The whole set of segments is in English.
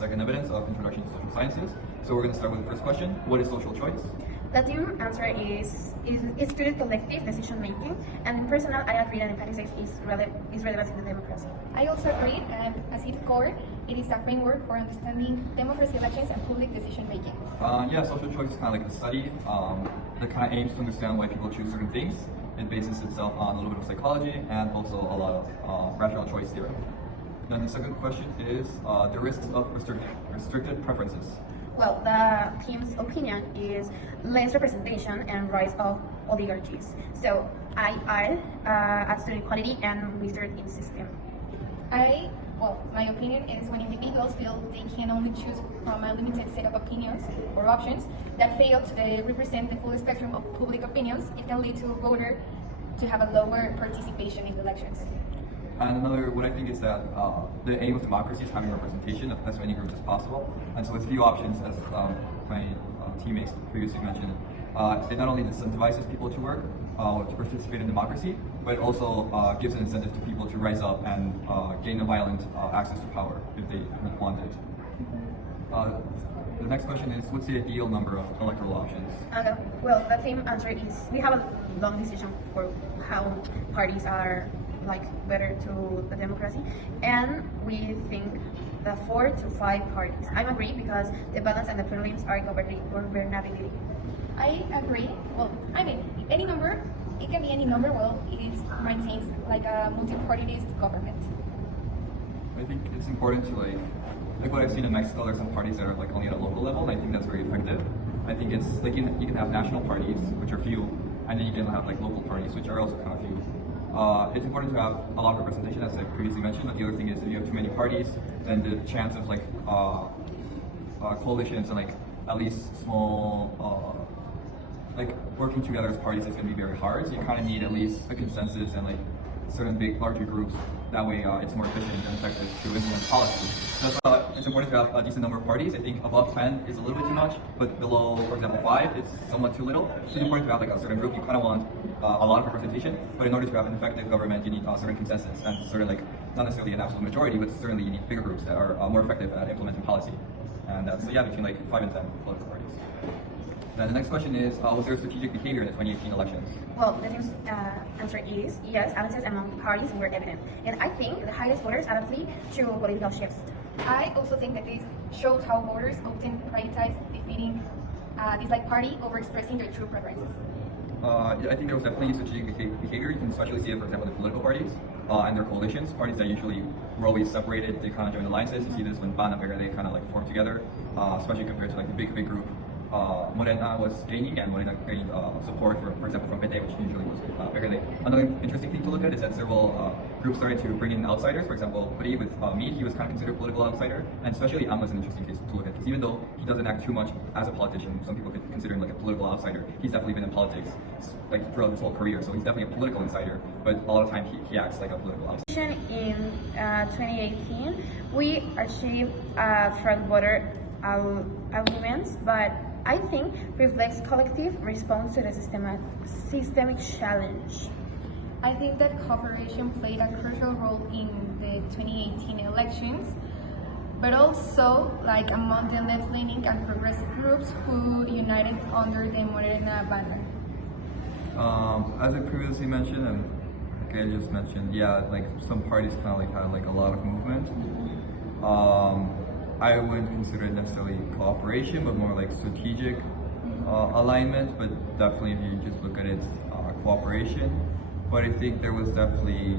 second evidence of Introduction to Social Sciences. So we're going to start with the first question. What is social choice? The team answer is student collective decision making, and in personal, I agree that emphasis is relevant in the democracy. I also agree, and as its core, it is a framework for understanding democracy, elections, and public decision making. Yeah, social choice is kind of like a study that kind of aims to understand why people choose certain things. It bases itself on a little bit of psychology and also a lot of rational choice theory. Then the second question is the risks of restricted preferences. Well, the team's opinion is less representation and rise of oligarchies. So I add student quality and research in system. My opinion is when individuals feel they can only choose from a limited set of opinions or options that fail to represent the full spectrum of public opinions, it can lead to a voter to have a lower participation in the elections. And what I think is that the aim of democracy is having representation of as many groups as possible. And so with few options, as my teammates previously mentioned, it not only incentivizes people to work, to participate in democracy, but it also gives an incentive to people to rise up and gain a violent access to power if they want it. The next question is, what's the ideal number of electoral options? Well, the same answer is we have a long decision for how parties are better to the democracy, and we think the 4 to 5 parties. I agree because the balance and the prelims are governability. I agree. Well, any number, it can be any number. Well, it maintains like a multi-partist government. I think it's important to like what I've seen in Mexico. There's some parties that are only at a local level, and I think that's very effective. I think it's you can have national parties, which are few, and then you can have local parties, which are also kind of few. It's important to have a lot of representation, as I previously mentioned, but the other thing is if you have too many parties, then the chance of coalitions and at least small working together as parties is going to be very hard. So you kind of need at least a consensus and certain larger groups. That way it's more efficient and effective to implement policy. So it's important to have a decent number of parties. I think above 10 is a little bit too much, but below, for example, 5, it's somewhat too little. So it's important to have a certain group. You kind of want a lot of representation, but in order to have an effective government, you need a certain consensus and not necessarily an absolute majority, but certainly you need bigger groups that are more effective at implementing policy. And that's between 5 and 10 political parties. Then the next question is, was there strategic behavior in the 2018 elections? Well, the team's answer is yes, alliances among parties were evident. And I think the highest voters adapted to political shifts. I also think that this shows how voters often prioritize defeating a disliked party over expressing their true preferences. I think there was definitely strategic behavior. You can especially see it, for example, in political parties and their coalitions. Parties that usually were always separated, they kind of joined alliances. You see this when PAN and Verde, they kind of formed together, especially compared to the big group. Morena was gaining, and Morena gained support, for example, from PT, which usually was Verde. Another interesting thing to look at is that several groups started to bring in outsiders. For example, PRI with Meade, he was kind of considered a political outsider, and especially Ang was an interesting case to look at, because even though he doesn't act too much as a politician, some people could consider him a political outsider. He's definitely been in politics throughout his whole career, so he's definitely a political insider, but a lot of times he acts like a political outsider. In 2018, we achieved third voter arguments, but I think reflects collective response to the systemic challenge. I think that cooperation played a crucial role in the 2018 elections, but also among the left-leaning and progressive groups who united under the Morena banner. As I previously mentioned, and I just mentioned, some parties kind of had a lot of movement. I wouldn't consider it necessarily cooperation, but more strategic alignment. But definitely, if you just look at it, cooperation. But I think there was definitely,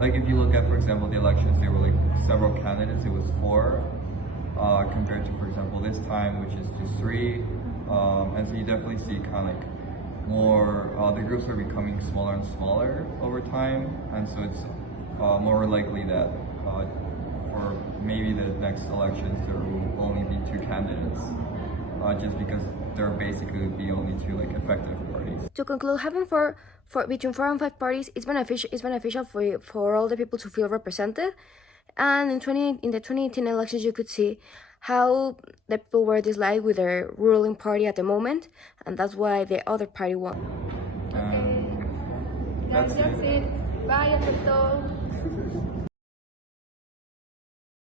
if you look at, for example, the elections, there were several candidates. It was 4 compared to, for example, this time, which is just 3. And so you definitely see kind of more. The groups are becoming smaller and smaller over time, and so it's more likely that. For maybe the next elections, there will only be 2 candidates, just because there are basically the only 2 effective parties. To conclude, having between 4 and 5 parties is beneficial for all the people to feel represented. And in the 2018 elections, you could see how the people were disliked with their ruling party at the moment, and that's why the other party won. Okay, that's it. Bye, Alberto.